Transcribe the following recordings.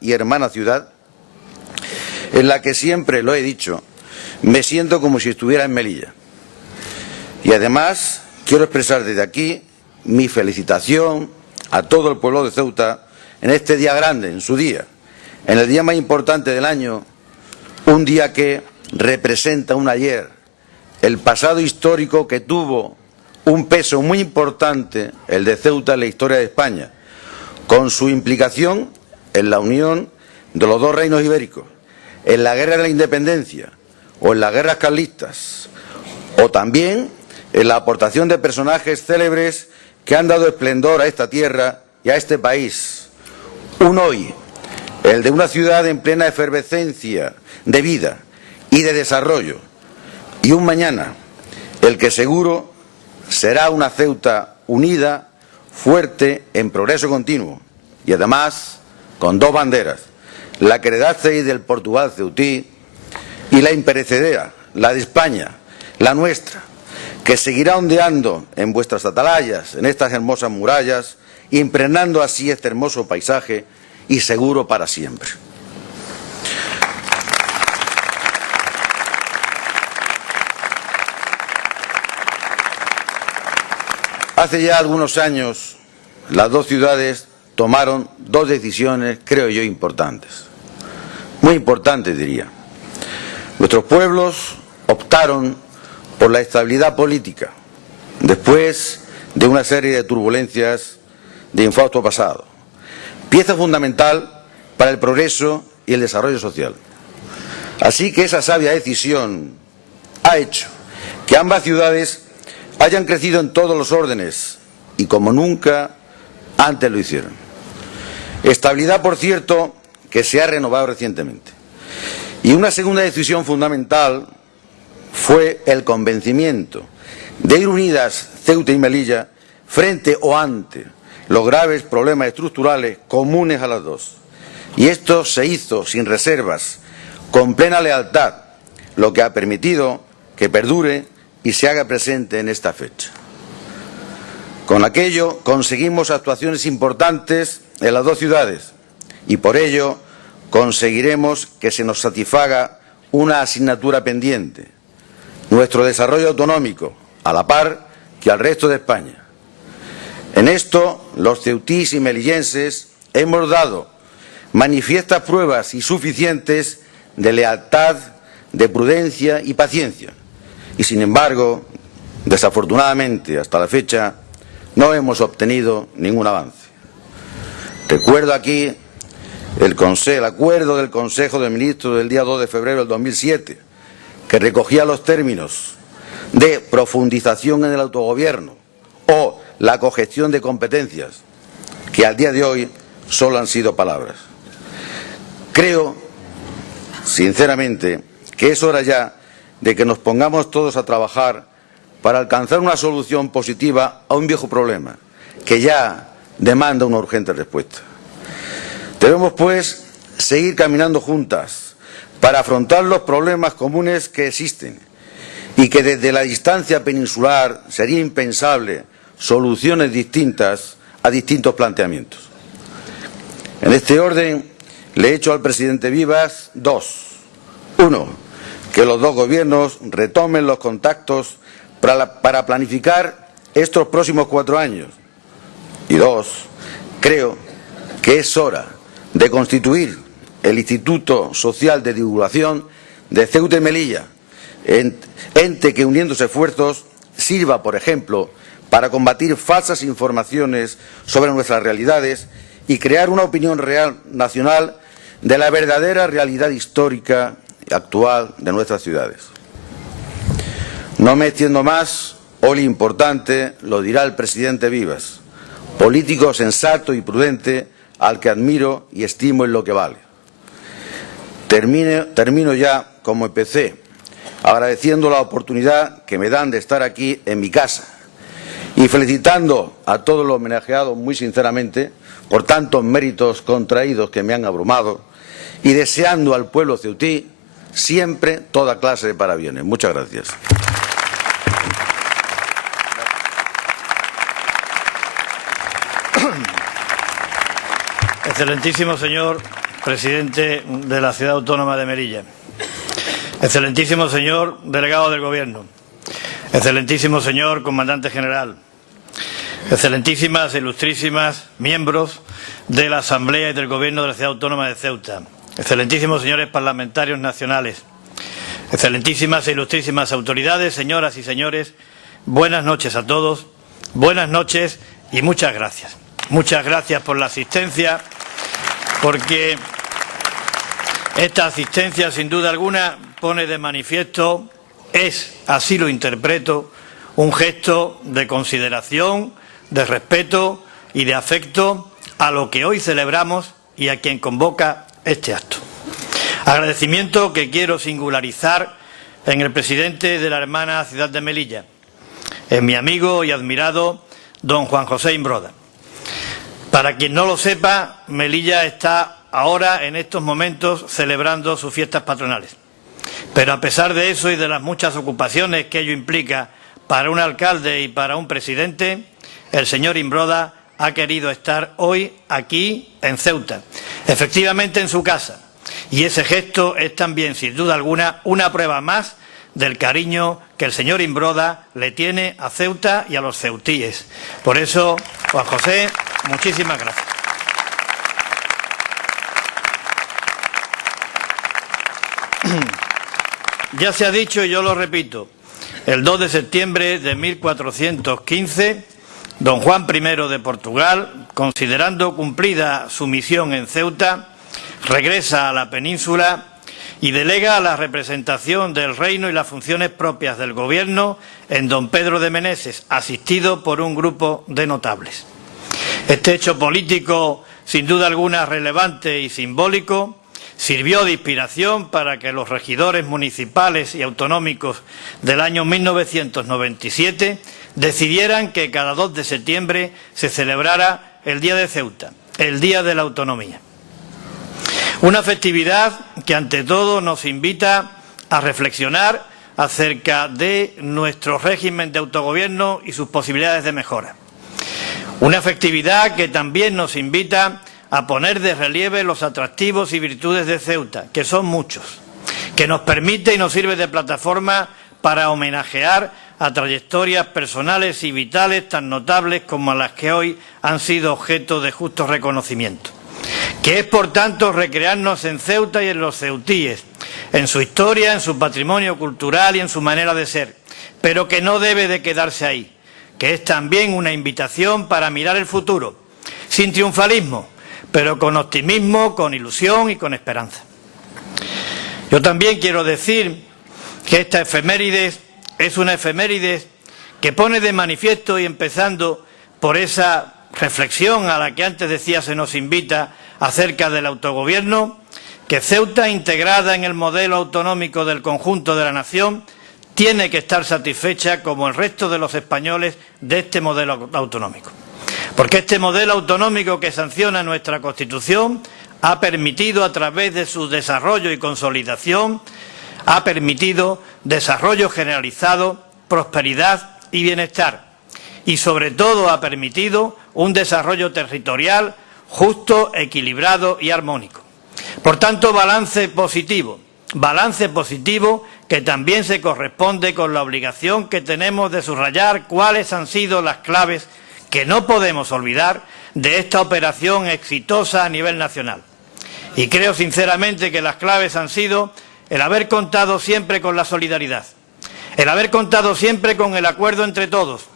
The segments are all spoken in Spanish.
y hermana ciudad, en la que siempre lo he dicho, me siento como si estuviera en Melilla. Y además quiero expresar desde aquí mi felicitación a todo el pueblo de Ceuta en este día grande, en su día, en el día más importante del año, un día que representa un ayer, el pasado histórico que tuvo un peso muy importante, el de Ceuta en la historia de España, con su implicación en la unión de los dos reinos ibéricos, en la guerra de la independencia o en las guerras carlistas, o también en la aportación de personajes célebres que han dado esplendor a esta tierra y a este país. Un hoy, el de una ciudad en plena efervescencia de vida y de desarrollo, y un mañana, el que seguro será una Ceuta unida, fuerte, en progreso continuo, y además con dos banderas, la que heredasteis del Portugal ceutí y la imperecedera, la de España, la nuestra, que seguirá ondeando en vuestras atalayas, en estas hermosas murallas, impregnando así este hermoso paisaje y seguro para siempre. Hace ya algunos años, las dos ciudades tomaron dos decisiones, creo yo, importantes. Muy importantes, diría. Nuestros pueblos optaron por la estabilidad política, después de una serie de turbulencias de infausto pasado. Pieza fundamental para el progreso y el desarrollo social. Así que esa sabia decisión ha hecho que ambas ciudades hayan crecido en todos los órdenes y como nunca antes lo hicieron. Estabilidad, por cierto, que se ha renovado recientemente. Y una segunda decisión fundamental fue el convencimiento de ir unidas Ceuta y Melilla frente o ante los graves problemas estructurales comunes a las dos. Y esto se hizo sin reservas, con plena lealtad, lo que ha permitido que perdure y se haga presente en esta fecha. Con aquello conseguimos actuaciones importantes en las dos ciudades y por ello conseguiremos que se nos satisfaga una asignatura pendiente, nuestro desarrollo autonómico, a la par que al resto de España. En esto, los ceutís y melillenses hemos dado manifiestas pruebas y suficientes de lealtad, de prudencia y paciencia. Y sin embargo, desafortunadamente, hasta la fecha, no hemos obtenido ningún avance. Recuerdo aquí el acuerdo del Consejo de Ministros del día 2 de febrero del 2007, que recogía los términos de profundización en el autogobierno o la cogestión de competencias, que al día de hoy solo han sido palabras. Creo, sinceramente, que es hora ya de que nos pongamos todos a trabajar para alcanzar una solución positiva a un viejo problema que ya demanda una urgente respuesta. Debemos, pues, seguir caminando juntas para afrontar los problemas comunes que existen y que desde la distancia peninsular sería impensable soluciones distintas a distintos planteamientos. En este orden, le he hecho al presidente Vivas dos. Uno, que los dos gobiernos retomen los contactos para planificar estos próximos 4 años. Y dos, creo que es hora de constituir el Instituto Social de Divulgación de Ceuta y Melilla, ente que uniéndose esfuerzos sirva, por ejemplo, para combatir falsas informaciones sobre nuestras realidades y crear una opinión real nacional de la verdadera realidad histórica actual de nuestras ciudades. No me extiendo más, hoy lo importante lo dirá el presidente Vivas, político sensato y prudente al que admiro y estimo en lo que vale. Termino ya como empecé, agradeciendo la oportunidad que me dan de estar aquí en mi casa y felicitando a todos los homenajeados muy sinceramente por tantos méritos contraídos que me han abrumado y deseando al pueblo ceutí siempre toda clase de parabienes. Muchas gracias. Excelentísimo señor presidente de la Ciudad Autónoma de Melilla, excelentísimo señor delegado del Gobierno, excelentísimo señor comandante general, excelentísimas e ilustrísimas miembros de la Asamblea y del Gobierno de la Ciudad Autónoma de Ceuta, excelentísimos señores parlamentarios nacionales, excelentísimas e ilustrísimas autoridades, señoras y señores, buenas noches a todos, buenas noches y muchas gracias. Muchas gracias por la asistencia, porque esta asistencia, sin duda alguna, pone de manifiesto, así lo interpreto, un gesto de consideración, de respeto y de afecto a lo que hoy celebramos y a quien convoca este acto. Agradecimiento que quiero singularizar en el presidente de la hermana ciudad de Melilla, en mi amigo y admirado don Juan José Imbroda. Para quien no lo sepa, Melilla está ahora, en estos momentos, celebrando sus fiestas patronales. Pero a pesar de eso y de las muchas ocupaciones que ello implica para un alcalde y para un presidente, el señor Imbroda ha querido estar hoy aquí en Ceuta, efectivamente en su casa. Y ese gesto es también, sin duda alguna, una prueba más del cariño que el señor Imbroda le tiene a Ceuta y a los ceutíes. Por eso, Juan José, muchísimas gracias. Ya se ha dicho y yo lo repito, el 2 de septiembre de 1415, don Juan I de Portugal, considerando cumplida su misión en Ceuta, regresa a la península y delega la representación del reino y las funciones propias del gobierno en don Pedro de Meneses, asistido por un grupo de notables. Este hecho político, sin duda alguna relevante y simbólico, sirvió de inspiración para que los regidores municipales y autonómicos del año 1997 decidieran que cada 2 de septiembre se celebrara el Día de Ceuta, el Día de la Autonomía. Una festividad que ante todo nos invita a reflexionar acerca de nuestro régimen de autogobierno y sus posibilidades de mejora. Una festividad que también nos invita a poner de relieve los atractivos y virtudes de Ceuta, que son muchos, que nos permite y nos sirve de plataforma para homenajear a trayectorias personales y vitales tan notables como las que hoy han sido objeto de justo reconocimiento. Que es, por tanto, recrearnos en Ceuta y en los ceutíes, en su historia, en su patrimonio cultural y en su manera de ser, pero que no debe de quedarse ahí, que es también una invitación para mirar el futuro, sin triunfalismo, pero con optimismo, con ilusión y con esperanza. Yo también quiero decir que esta efemérides es una efemérides que pone de manifiesto, y empezando por esa reflexión a la que antes decía se nos invita acerca del autogobierno, que Ceuta, integrada en el modelo autonómico del conjunto de la nación, tiene que estar satisfecha, como el resto de los españoles, de este modelo autonómico. Porque este modelo autonómico que sanciona nuestra Constitución ha permitido, a través de su desarrollo y consolidación, ha permitido desarrollo generalizado, prosperidad y bienestar. Y sobre todo ha permitido un desarrollo territorial justo, equilibrado y armónico. Por tanto, balance positivo que también se corresponde con la obligación que tenemos de subrayar cuáles han sido las claves que no podemos olvidar de esta operación exitosa a nivel nacional. Y creo sinceramente que las claves han sido el haber contado siempre con la solidaridad, el haber contado siempre con el acuerdo entre todos,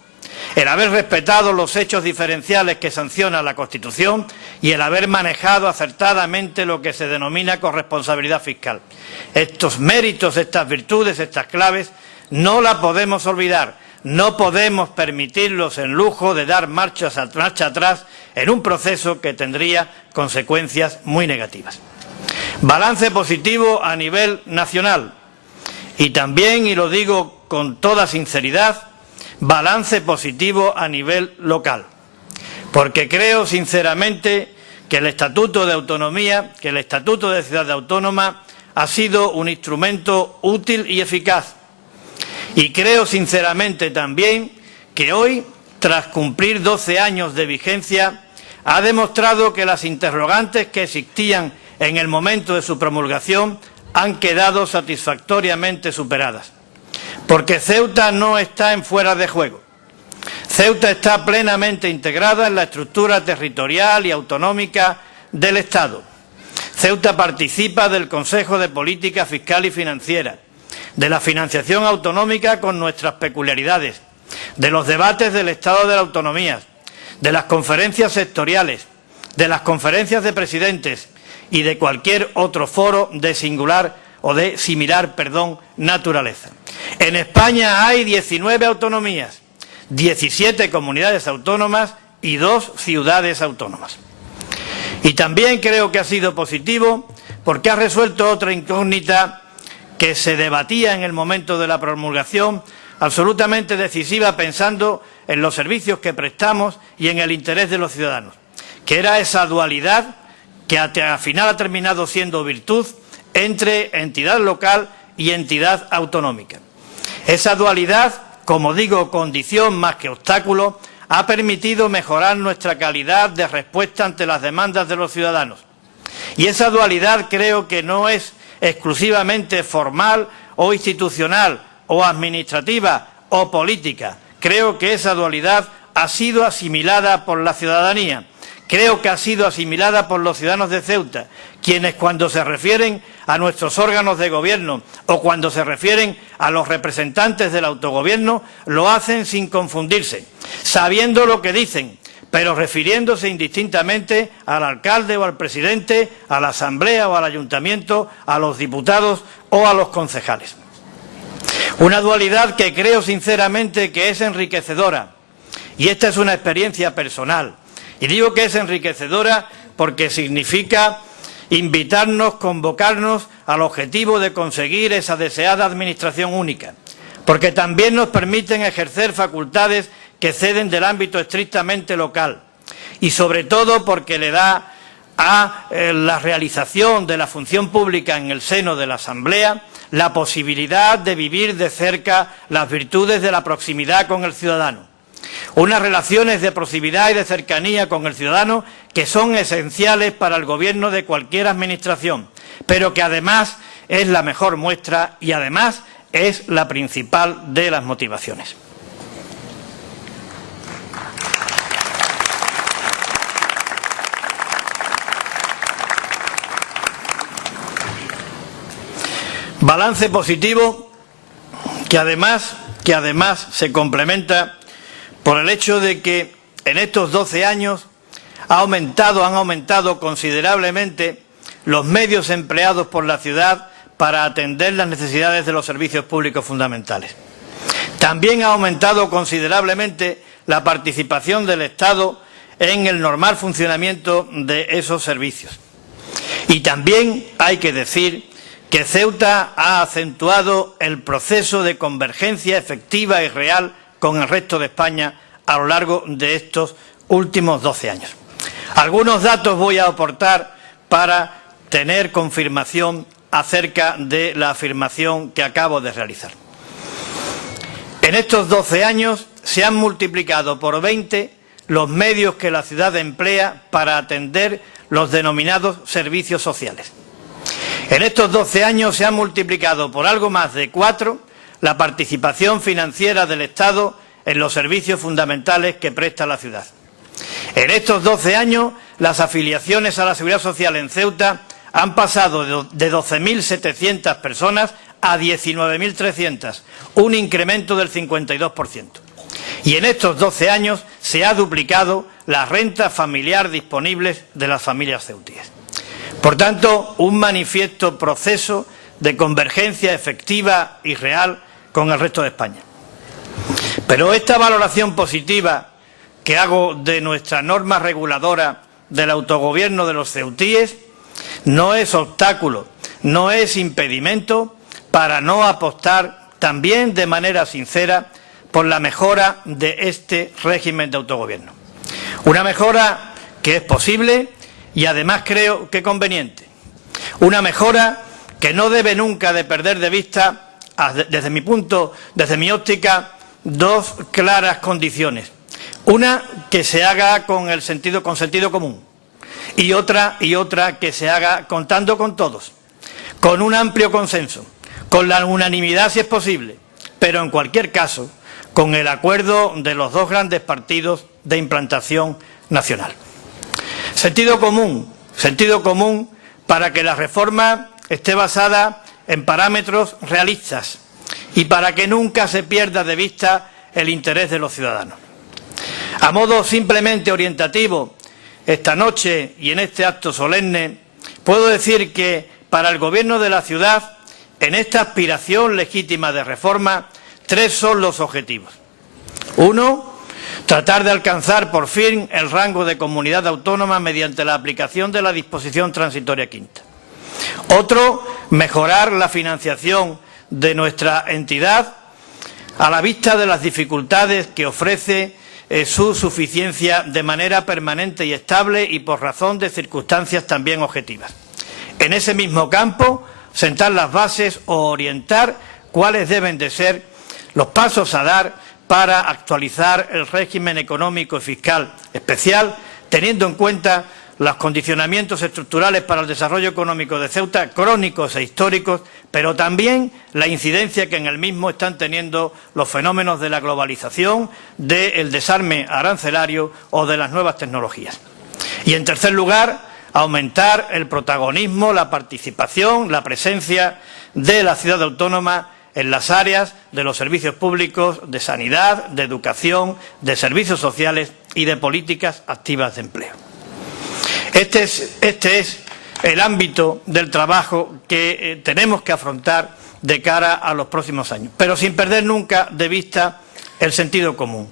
el haber respetado los hechos diferenciales que sanciona la Constitución y el haber manejado acertadamente lo que se denomina corresponsabilidad fiscal. Estos méritos, estas virtudes, estas claves, no las podemos olvidar. No podemos permitirnos el lujo de dar marcha atrás en un proceso que tendría consecuencias muy negativas. Balance positivo a nivel nacional y también, y lo digo con toda sinceridad, balance positivo a nivel local, porque creo sinceramente que el Estatuto de Autonomía, que el Estatuto de Ciudad Autónoma ha sido un instrumento útil y eficaz. Y creo sinceramente también que hoy, tras cumplir 12 años de vigencia, ha demostrado que las interrogantes que existían en el momento de su promulgación han quedado satisfactoriamente superadas. Porque Ceuta no está en fuera de juego. Ceuta está plenamente integrada en la estructura territorial y autonómica del Estado. Ceuta participa del Consejo de Política Fiscal y Financiera, de la financiación autonómica con nuestras peculiaridades, de los debates del Estado de la Autonomía, de las conferencias sectoriales, de las conferencias de presidentes y de cualquier otro foro de similar naturaleza. En España hay 19 autonomías, 17 comunidades autónomas y 2 ciudades autónomas. Y también creo que ha sido positivo porque ha resuelto otra incógnita que se debatía en el momento de la promulgación, absolutamente decisiva pensando en los servicios que prestamos y en el interés de los ciudadanos, que era esa dualidad que al final ha terminado siendo virtud entre entidad local y entidad autonómica. Esa dualidad, como digo, condición más que obstáculo, ha permitido mejorar nuestra calidad de respuesta ante las demandas de los ciudadanos. Y esa dualidad creo que no es exclusivamente formal o institucional o administrativa o política. Creo que esa dualidad ha sido asimilada por la ciudadanía. Creo que ha sido asimilada por los ciudadanos de Ceuta, quienes cuando se refieren a nuestros órganos de gobierno o cuando se refieren a los representantes del autogobierno, lo hacen sin confundirse, sabiendo lo que dicen, pero refiriéndose indistintamente al alcalde o al presidente, a la asamblea o al ayuntamiento, a los diputados o a los concejales. Una dualidad que creo sinceramente que es enriquecedora, y esta es una experiencia personal. Y digo que es enriquecedora porque significa invitarnos, convocarnos al objetivo de conseguir esa deseada administración única, porque también nos permiten ejercer facultades que ceden del ámbito estrictamente local y sobre todo porque le da a la realización de la función pública en el seno de la Asamblea la posibilidad de vivir de cerca las virtudes de la proximidad con el ciudadano. Unas relaciones de proximidad y de cercanía con el ciudadano que son esenciales para el gobierno de cualquier administración, pero que además es la mejor muestra y además es la principal de las motivaciones. Balance positivo que además se complementa por el hecho de que en estos 12 años han aumentado considerablemente los medios empleados por la ciudad para atender las necesidades de los servicios públicos fundamentales. También ha aumentado considerablemente la participación del Estado en el normal funcionamiento de esos servicios. Y también hay que decir que Ceuta ha acentuado el proceso de convergencia efectiva y real con el resto de España a lo largo de estos últimos 12 años. Algunos datos voy a aportar para tener confirmación acerca de la afirmación que acabo de realizar. En estos 12 años se han multiplicado por 20 los medios que la ciudad emplea para atender los denominados servicios sociales. En estos 12 años se ha multiplicado por algo más de 4 la participación financiera del Estado en los servicios fundamentales que presta la ciudad. En estos 12 años, las afiliaciones a la Seguridad Social en Ceuta han pasado de 12.700 personas a 19.300, un incremento del 52%. Y en estos 12 años se ha duplicado la renta familiar disponible de las familias ceutíes. Por tanto, un manifiesto proceso de convergencia efectiva y real con el resto de España. Pero esta valoración positiva que hago de nuestra norma reguladora del autogobierno de los ceutíes no es obstáculo, no es impedimento para no apostar también de manera sincera por la mejora de este régimen de autogobierno. Una mejora que es posible y además creo que conveniente. Una mejora que no debe nunca de perder de vista, desde mi óptica, dos claras condiciones. Una, que se haga con sentido común y otra que se haga contando con todos, con un amplio consenso, con la unanimidad si es posible, pero en cualquier caso con el acuerdo de los dos grandes partidos de implantación nacional. Sentido común para que la reforma esté basada en parámetros realistas y para que nunca se pierda de vista el interés de los ciudadanos. A modo simplemente orientativo, esta noche y en este acto solemne, puedo decir que para el Gobierno de la ciudad, en esta aspiración legítima de reforma, tres son los objetivos. Uno, tratar de alcanzar por fin el rango de comunidad autónoma mediante la aplicación de la disposición transitoria quinta. Otro, mejorar la financiación de nuestra entidad a la vista de las dificultades que ofrece su suficiencia de manera permanente y estable y por razón de circunstancias también objetivas. En ese mismo campo, sentar las bases o orientar cuáles deben de ser los pasos a dar para actualizar el régimen económico y fiscal especial, teniendo en cuenta los condicionamientos estructurales para el desarrollo económico de Ceuta, crónicos e históricos, pero también la incidencia que en el mismo están teniendo los fenómenos de la globalización, del desarme arancelario o de las nuevas tecnologías. Y, en tercer lugar, aumentar el protagonismo, la participación, la presencia de la ciudad autónoma en las áreas de los servicios públicos, de sanidad, de educación, de servicios sociales y de políticas activas de empleo. Este es el ámbito del trabajo que tenemos que afrontar de cara a los próximos años, pero sin perder nunca de vista el sentido común.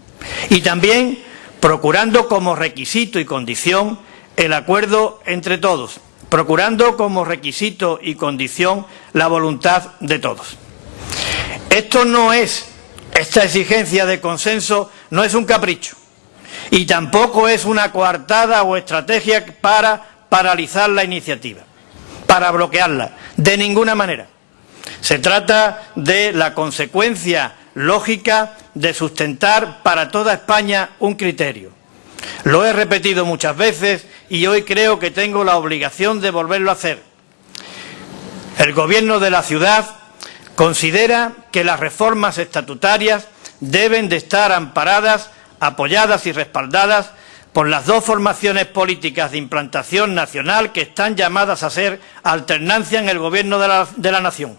Y también procurando como requisito y condición el acuerdo entre todos, procurando como requisito y condición la voluntad de todos. Esta exigencia de consenso no es un capricho y tampoco es una coartada o estrategia para paralizar la iniciativa, para bloquearla, de ninguna manera. Se trata de la consecuencia lógica de sustentar para toda España un criterio. Lo he repetido muchas veces y hoy creo que tengo la obligación de volverlo a hacer. El Gobierno de la ciudad considera que las reformas estatutarias deben de estar amparadas, apoyadas y respaldadas por las dos formaciones políticas de implantación nacional que están llamadas a ser alternancia en el Gobierno de la nación.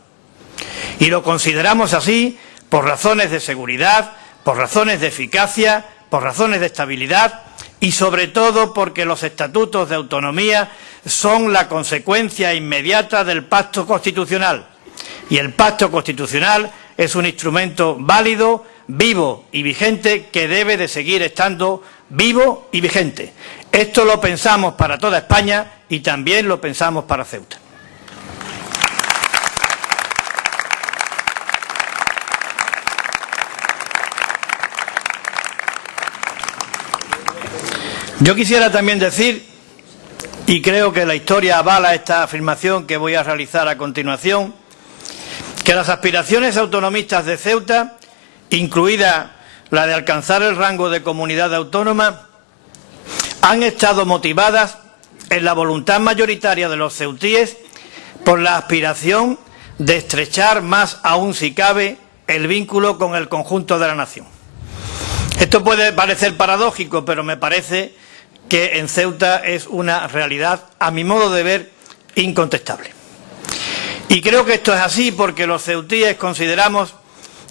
Y lo consideramos así por razones de seguridad, por razones de eficacia, por razones de estabilidad y sobre todo porque los estatutos de autonomía son la consecuencia inmediata del pacto constitucional. Y el pacto constitucional es un instrumento válido, vivo y vigente que debe de seguir estando vivo y vigente. Esto lo pensamos para toda España y también lo pensamos para Ceuta. Yo quisiera también decir, y creo que la historia avala esta afirmación que voy a realizar a continuación, que las aspiraciones autonomistas de Ceuta, incluida la de alcanzar el rango de comunidad autónoma, han estado motivadas en la voluntad mayoritaria de los ceutíes por la aspiración de estrechar más aún si cabe el vínculo con el conjunto de la nación. Esto puede parecer paradójico, pero me parece que en Ceuta es una realidad, a mi modo de ver, incontestable. Y creo que esto es así porque los ceutíes consideramos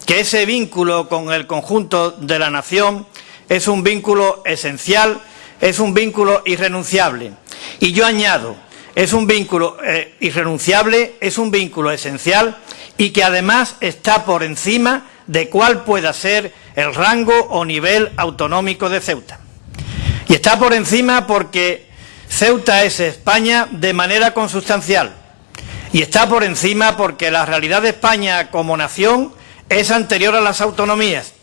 que ese vínculo con el conjunto de la nación es un vínculo esencial, es un vínculo irrenunciable. Y yo añado, es un vínculo irrenunciable, es un vínculo esencial y que además está por encima de cuál pueda ser el rango o nivel autonómico de Ceuta. Y está por encima porque Ceuta es España de manera consustancial. Y está por encima porque la realidad de España como nación es anterior a las autonomías.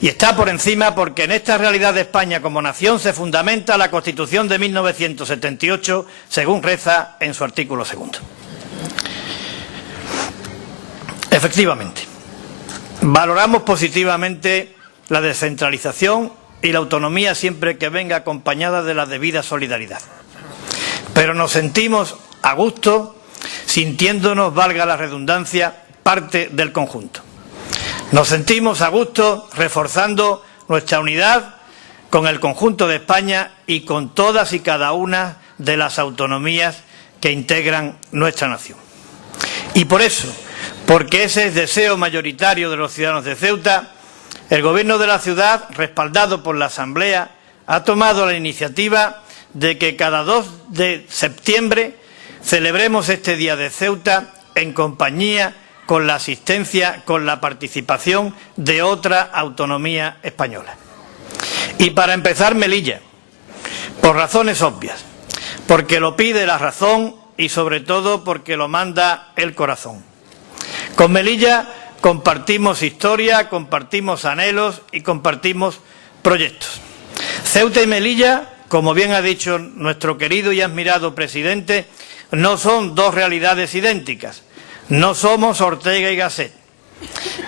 Y está por encima porque en esta realidad de España como nación se fundamenta la Constitución de 1978, según reza en su artículo 2. Efectivamente, valoramos positivamente la descentralización y la autonomía siempre que venga acompañada de la debida solidaridad. pero nos sentimos a gusto sintiéndonos, valga la redundancia, parte del conjunto. Nos sentimos a gusto reforzando nuestra unidad con el conjunto de España y con todas y cada una de las autonomías que integran nuestra nación. Y por eso, porque ese es deseo mayoritario de los ciudadanos de Ceuta, el Gobierno de la ciudad, respaldado por la Asamblea, ha tomado la iniciativa de que cada 2 de septiembre celebremos este Día de Ceuta en compañía, con la asistencia, con la participación de otra autonomía española. Y para empezar, Melilla, por razones obvias, porque lo pide la razón y sobre todo porque lo manda el corazón. Con Melilla compartimos historia, compartimos anhelos y compartimos proyectos. Ceuta y Melilla, como bien ha dicho nuestro querido y admirado presidente, no son dos realidades idénticas, no somos Ortega y Gasset,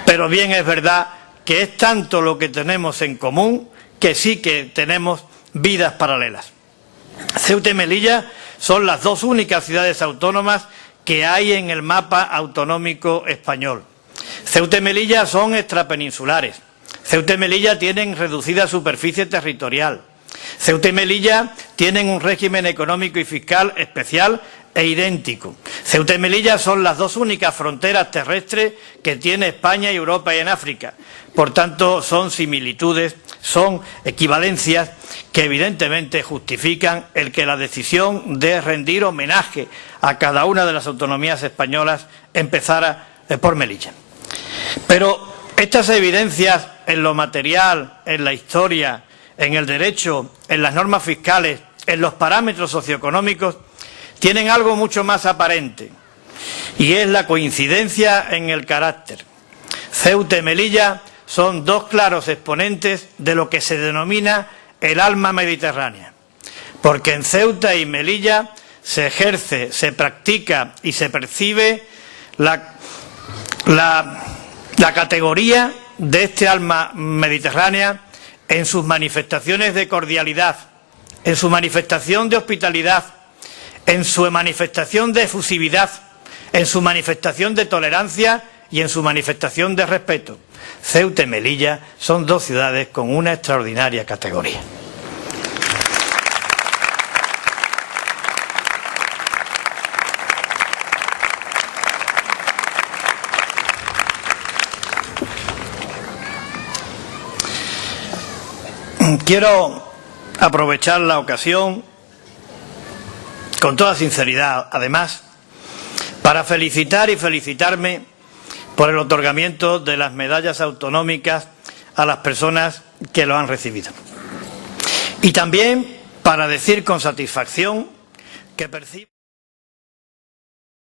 pero bien es verdad que es tanto lo que tenemos en común que sí que tenemos vidas paralelas. Ceuta y Melilla son las dos únicas ciudades autónomas que hay en el mapa autonómico español. Ceuta y Melilla son extrapeninsulares. Ceuta y Melilla tienen reducida superficie territorial. Ceuta y Melilla tienen un régimen económico y fiscal especial e idéntico. Ceuta y Melilla son las dos únicas fronteras terrestres que tiene España y Europa y en África. Por tanto, son similitudes, son equivalencias que evidentemente justifican el que la decisión de rendir homenaje a cada una de las autonomías españolas empezara por Melilla. Pero estas evidencias en lo material, en la historia, en el derecho, en las normas fiscales, en los parámetros socioeconómicos, tienen algo mucho más aparente, y es la coincidencia en el carácter. Ceuta y Melilla son dos claros exponentes de lo que se denomina el alma mediterránea, porque en Ceuta y Melilla se ejerce, se practica y se percibe la categoría de este alma mediterránea en sus manifestaciones de cordialidad, en su manifestación de hospitalidad, en su manifestación de efusividad, en su manifestación de tolerancia y en su manifestación de respeto. Ceuta y Melilla son dos ciudades con una extraordinaria categoría. Quiero aprovechar la ocasión, con toda sinceridad, además, para felicitar y felicitarme por el otorgamiento de las medallas autonómicas a las personas que lo han recibido. Y también para decir con satisfacción que percibo